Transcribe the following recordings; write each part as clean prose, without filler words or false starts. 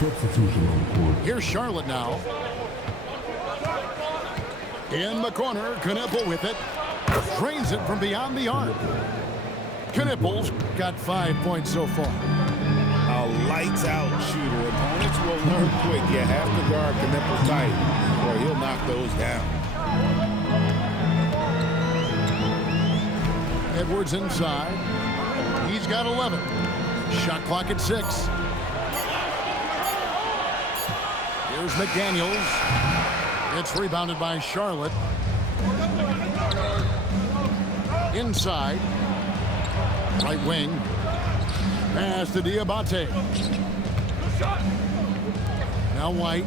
Substitution on the court. Here's Charlotte now. In the corner, Knippel with it. Drains it from beyond the arc. Knippel's got 5 points so far. A lights-out shooter. Opponents will learn quick. You have to guard Knippel tight, or he'll knock those down. Edwards inside. He's got 11. Shot clock at 6. Here's McDaniels. It's rebounded by Charlotte. Inside. Right wing. Pass to Diabate. Now White.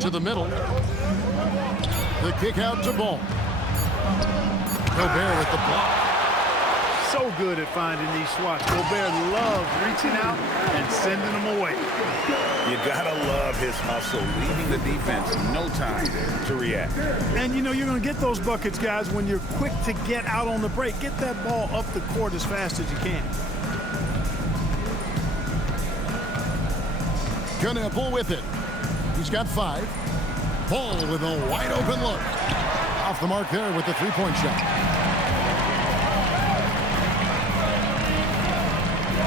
To the middle. The kick out to Ball. Gobert with the block. So good at finding these swats. Gobert loves reaching out and sending them away. You gotta love his hustle, leaving the defense no time to react. And you know you're gonna get those buckets, guys, when you're quick to get out on the break. Get that ball up the court as fast as you can. Knippel with it. He's got 5. Ball with a wide open look. Off the mark there with the three-point shot.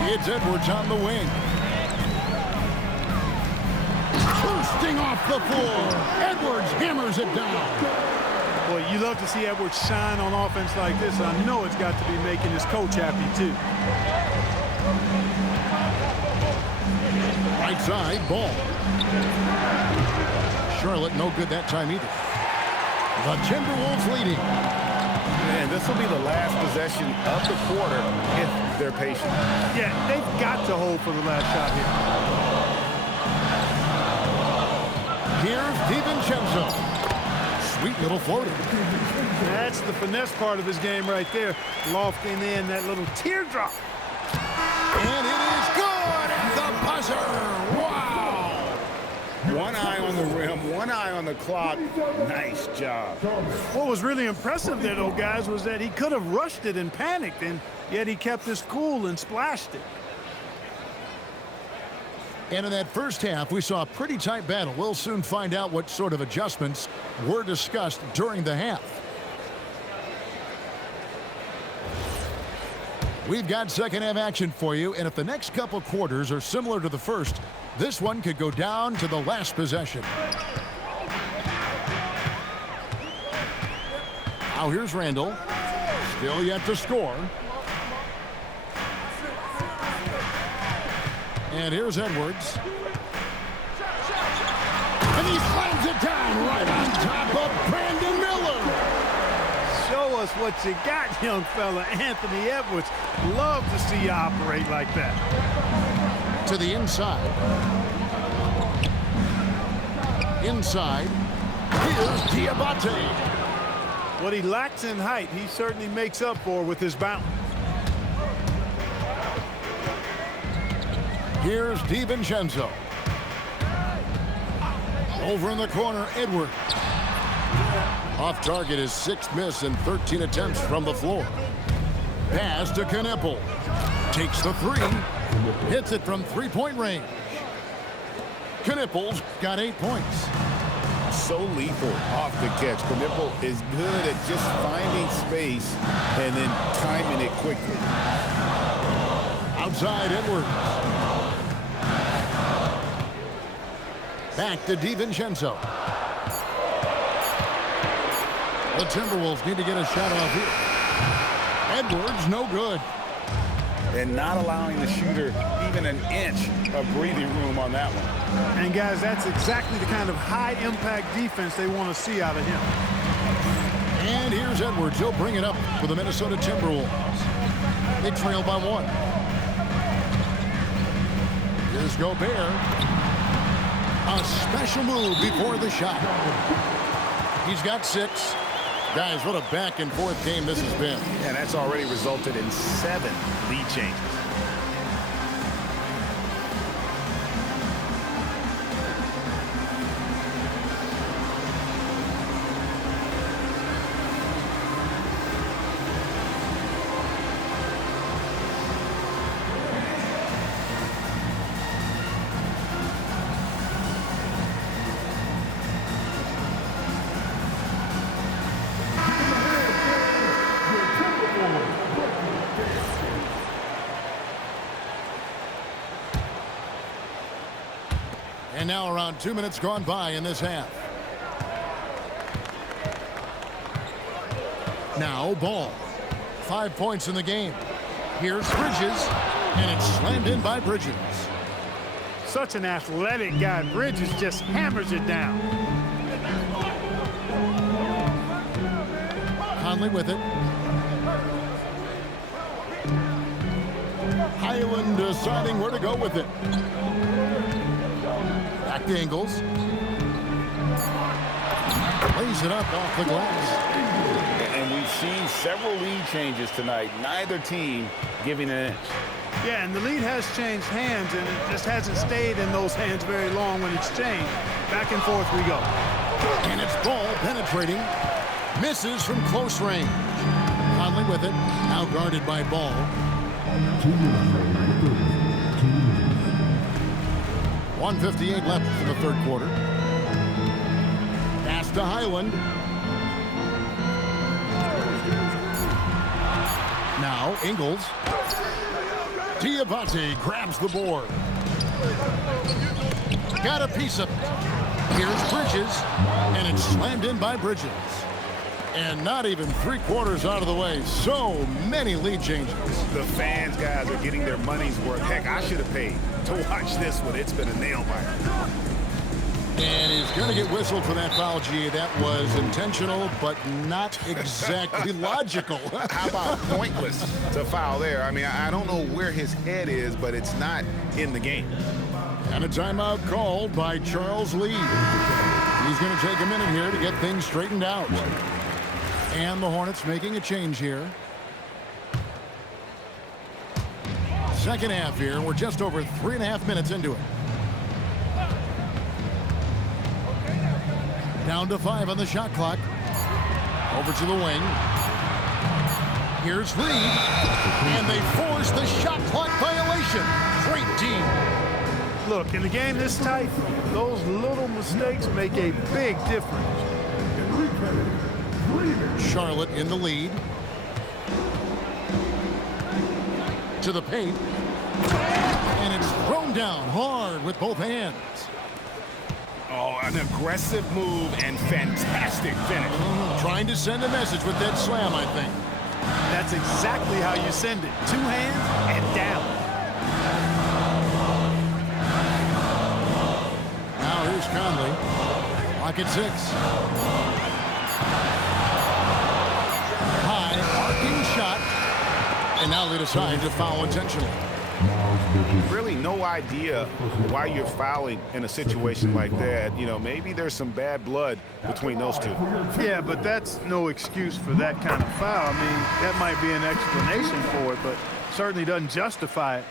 It's Edwards on the wing. Bursting off the floor. Edwards hammers it down. Boy, you love to see Edwards shine on offense like this. I know it's got to be making his coach happy, too. Right side, Ball. Charlotte no good that time either. The Timberwolves leading. Man, this will be the last possession of the quarter if they're patient. Yeah, they've got to hold for the last shot here. Here's DiVincenzo. Sweet little floater. That's the finesse part of his game right there. Lofting in that little teardrop. And it is good at the buzzer. Wow. One eye on the rim, one eye on the clock. Nice job. What was really impressive there, though, guys, was that he could have rushed it and panicked, and yet he kept his cool and splashed it. And in that first half, we saw a pretty tight battle. We'll soon find out what sort of adjustments were discussed during the half. We've got second half action for you, and if the next couple quarters are similar to the first, this one could go down to the last possession. Now here's Randall. Still yet to score. And here's Edwards. And he slams it down right on top of Brandon Miller. Show us what you got, young fella. Anthony Edwards. Love to see you operate like that. To the inside. Inside. Here's Diabate. What he lacks in height, he certainly makes up for with his bounce. Here's DiVincenzo. Over in the corner, Edwards. Off target, his 6th miss and 13 attempts from the floor. Pass to Knippel. Takes the 3. Hits it from three-point range. Knippel's got 8 points. So lethal off the catch. Knippel is good at just finding space and then timing it quickly. Outside, Edwards. Back to DiVincenzo. The Timberwolves need to get a shot off here. Edwards, no good. And not allowing the shooter even an inch of breathing room on that one. And, guys, that's exactly the kind of high-impact defense they want to see out of him. And here's Edwards. He'll bring it up for the Minnesota Timberwolves. They trail by 1. Here's Gobert. A special move before the shot. He's got 6. Guys, what a back-and-forth game this has been. And that's already resulted in 7 lead changes. And now around 2 minutes gone by in this half. Now Ball. 5 points in the game. Here's Bridges, and it's slammed in by Bridges. Such an athletic guy. Bridges just hammers it down. Conley with it. Highland deciding where to go with it. Back to Ingles. Lays it up off the glass. And we've seen several lead changes tonight. Neither team giving an inch. Yeah, and the lead has changed hands, and it just hasn't stayed in those hands very long when it's changed. Back and forth we go. And it's Ball penetrating. Misses from close range. Conley with it. Now guarded by Ball. 1:58 left in the third quarter. Pass to Highland. Now Ingles. Diabate grabs the board. Got a piece of it. Here's Bridges, and it's slammed in by Bridges. And not even 3/4 out of the way. So many lead changes. The fans, guys, are getting their money's worth. Heck, I should have paid to watch this one. It's been a nail-biter. And he's going to get whistled for that foul, G. That was intentional, but not exactly logical. How about pointless to foul there? I mean, I don't know where his head is, but it's not in the game. And a timeout called by Charles Lee. He's going to take a minute here to get things straightened out. And the Hornets making a change here. Second half here. We're just over 3.5 minutes into it. Down to 5 on the shot clock. Over to the wing. Here's Reed. And they force the shot clock violation. Great team. Look, in a game this tight, those little mistakes make a big difference. Charlotte in the lead. To the paint. And it's thrown down hard with both hands. Oh, an aggressive move and fantastic finish. Trying to send a message with that slam, I think. That's exactly how you send it. 2 hands and down. Now here's Conley. Lock at 6. High, arcing shot. And now they decide to foul intentionally. Really no idea why you're fouling in a situation like that. You know, maybe there's some bad blood between those two. Yeah, but that's no excuse for that kind of foul. I mean, that might be an explanation for it, but certainly doesn't justify it.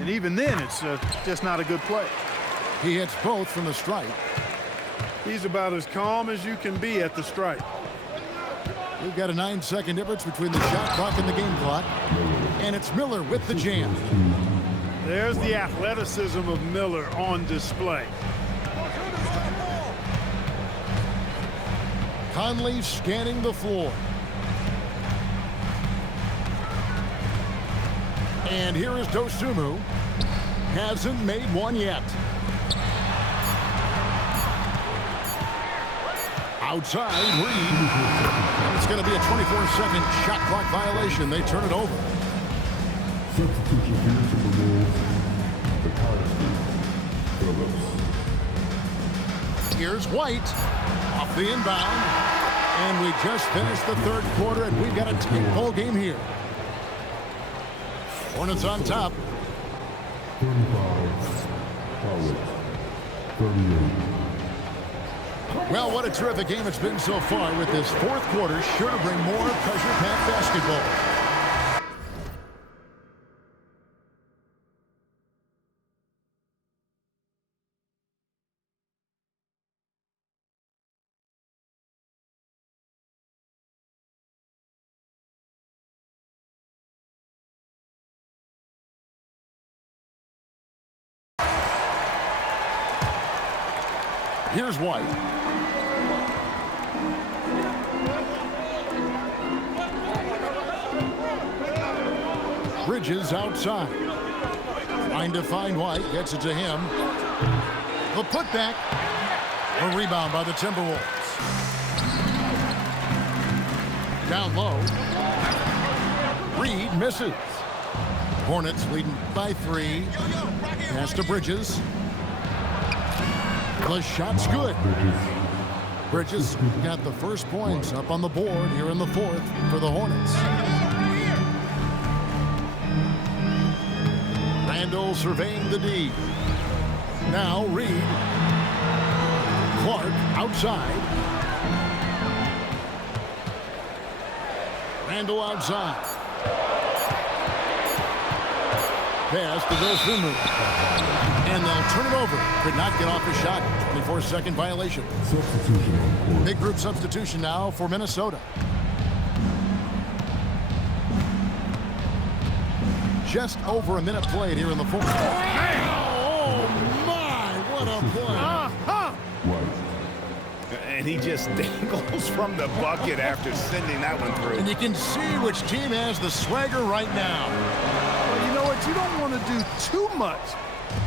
And even then, it's just not a good play. He hits both from the stripe. He's about as calm as you can be at the stripe. We've got a 9-second difference between the shot clock and the game clock. And it's Miller with the jam. There's the athleticism of Miller on display. Conley scanning the floor. And here is Dosunmu. Hasn't made one yet. Outside, Reed. And it's going to be a 24-second shot clock violation. They turn it over. Substitution due to the rules. The Phillips. Here's White off the inbound. And we just finished the third quarter, and we've got a tight ball game here. Hornets on top. 35. Howard. 38. Well, what a terrific game it's been so far with this fourth quarter. Sure to bring more pressure-packed basketball. Here's White. Bridges outside. Trying to find White. Gets it to him. The putback. A rebound by the Timberwolves. Down low. Reed misses. Hornets leading by 3. Pass to Bridges. The shot's good. Bridges got the first points up on the board here in the 4th for the Hornets. Randall surveying the D. Now Reed. Clark outside. Randall outside. Pass to Vilsunmu. And they'll turn it over. Could not get off his shot. 24-second violation. Substitution on court. Big group substitution now for Minnesota. Just over a minute played here in the 4th. Oh, my! What a play. White. And he just dangles from the bucket after sending that one through. And you can see which team has the swagger right now. Well, you know what? You don't want to do too much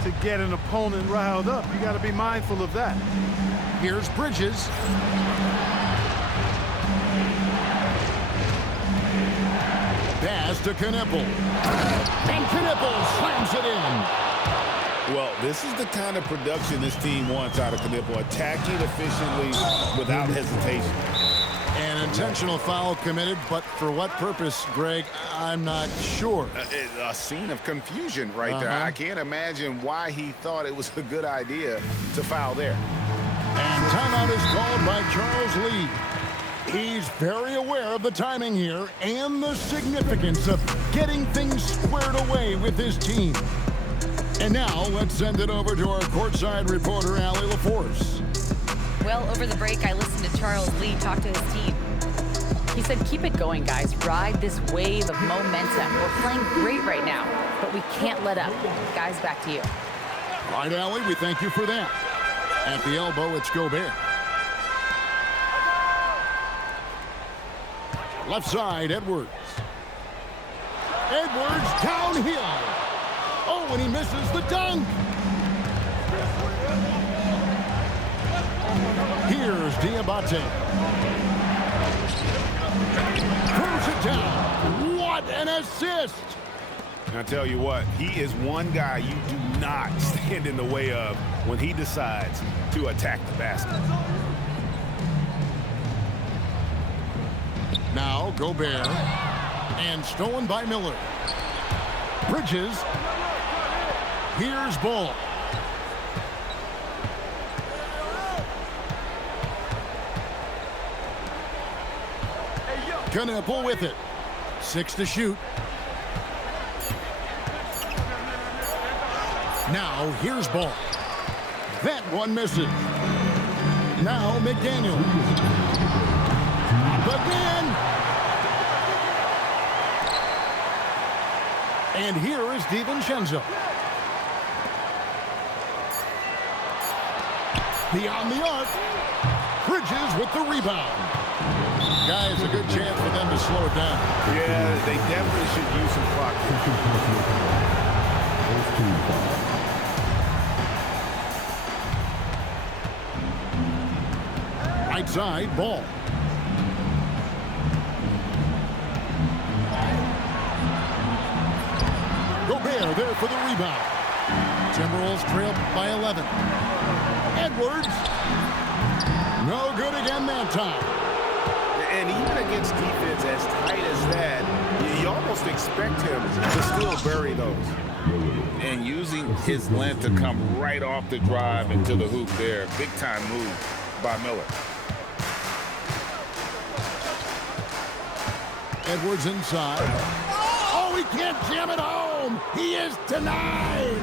to get an opponent riled up. You got to be mindful of that. Here's Bridges. Pass to Knipple. And Knipple slams it in. Well, this is the kind of production this team wants out of Knipple, attacking efficiently without hesitation. An intentional foul committed, but for what purpose, Greg, I'm not sure. A scene of confusion right there. I can't imagine why he thought it was a good idea to foul there. And timeout is called by Charles Lee. He's very aware of the timing here and the significance of getting things squared away with his team. And now let's send it over to our courtside reporter, Allie LaForce. Well, over the break, I listened to Charles Lee talk to his team. He said, keep it going, guys. Ride this wave of momentum. We're playing great right now, but we can't let up. Guys, back to you. All right, Allie, we thank you for that. At the elbow, it's Gobert. Left side, Edwards. Edwards downhill. Oh, and he misses the dunk. Here's Diabate. Throws it down. What an assist. And I tell you what, he is one guy you do not stand in the way of when he decides to attack the basket. Now Gobert. And stolen by Miller. Bridges. Here's Ball. Knipple with it. 6 to shoot. Now here's Ball. That one misses. Now McDaniel. Again. And here is DiVincenzo. Beyond the arc. Bridges with the rebound. Guys, a good chance for them to slow it down. Yeah, they definitely should use some clock. Right side, Ball. Gobert there for the rebound. Timberwolves trail by 11. Edwards. No good again that time. And even against defense as tight as that, you almost expect him to still bury those. And using his length to come right off the drive into the hoop there. Big time move by Miller. Edwards inside. Oh, he can't jam it home. He is denied.